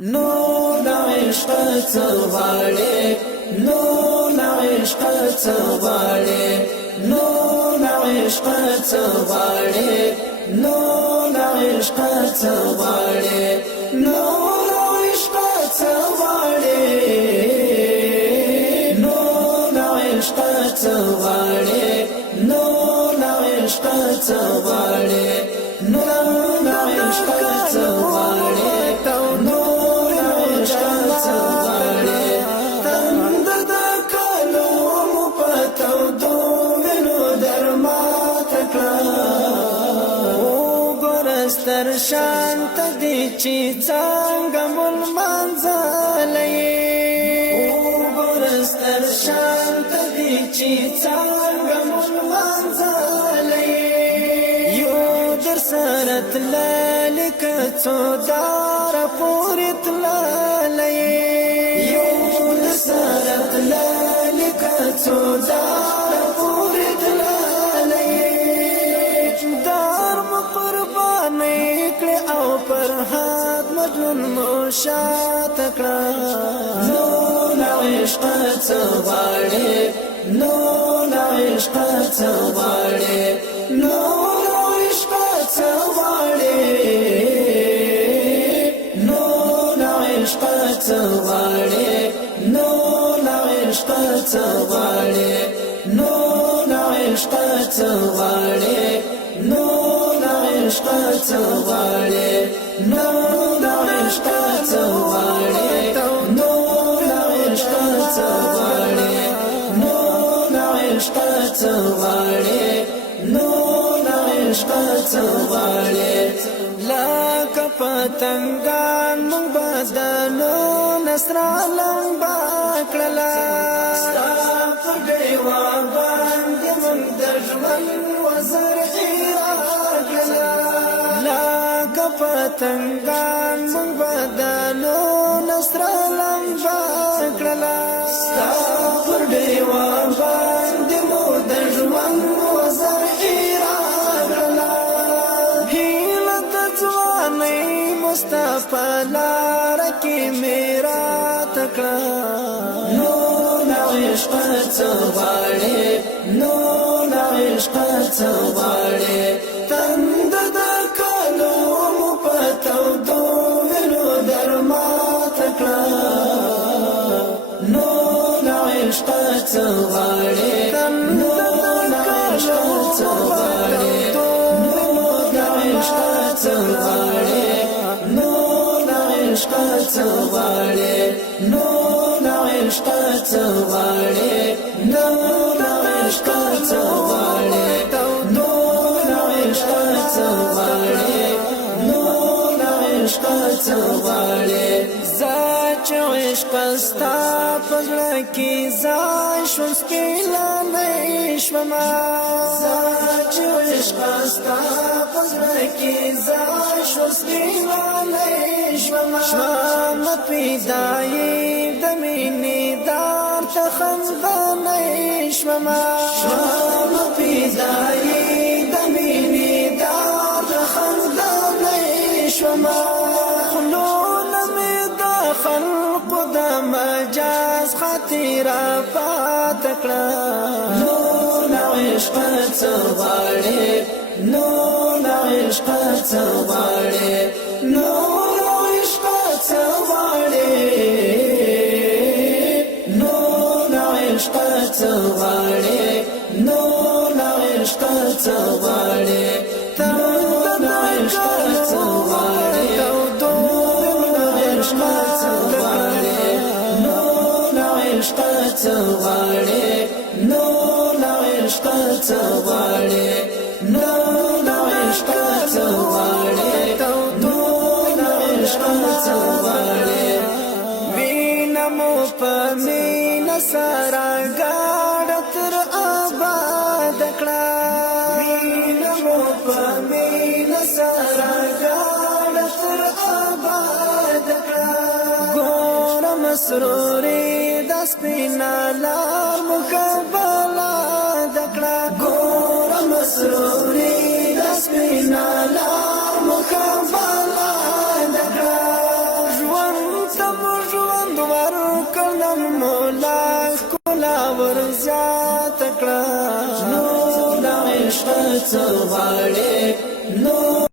نور عشق تغالي نور عشق تغالي نور عشق تغالي نور عشق تغالي نور عشق تغالي نور عشق تغالي نور عشق تغالي نور عشق تغالي ستر شانت دی چی څنګه مول منځلې ستر شانت دی چی څنګه مول منځلې یو در سره تللک څو دار پورې تللې یو در سره تللک څو دار پورې تللې دار او پر هات مجنون موشات کړه نو عشق څوارې نو عشق څوارې نو عشق څوارې نو عشق څوارې نو عشق څوارې نو عشق څوارې نو عشق څوارې نو عشق څوارې نو عشق څوارې نو عشق څوارې نو عشق څوارې لکه پتنګان مونږ بدنو نصر لمبا کړلا ستا په ډیوا باندې مونږ د ژوند وزر پتنګان مونږ بدنو نصر لمبا کړلا ستا پر ډیوا باندې مو د ژوند وزر راغلا هیله د ځوانۍ مصطفی لار کې میرا تکړه نو عشق څوارې نو عشق څوارې تند د عشق څوارې نو عشق څوارې نو عشق څوارې نو عشق څوارې نو عشق څوارې نو عشق څوارې نو عشق څوارې نو عشق څوارې زاچ عشق ستا پزړه کې ځای شوم سپېلنی شومه زاچ عشق ستا پزړه کې ځای شوم سپېلنی شومه شومه پیدایي د مینې دار ته خندنی شومه شومه پیدایي د مینې دار ته خندنی شومه خلق د مجاز خاطر پات کړه نو عشق څوارې نو عشق څوارې نو عشق څوارې نو عشق څوارې نو عشق څوارې تند عشق څوارې عشق څوارې نو عشق څوارې نو عشق څوارې نو عشق څوارې وینا مو په مینا سره ګاډه تر آباد کړه وینا مو په مینا سره ګاډه تر آباد کړه ګور مسروري سپینا لار مقابله دکړه ګور مسروري د سپینا لار مقابله دکړه ژوند کړم مولا کلا ور زیات کړه نور لا عشق څه غواړې نور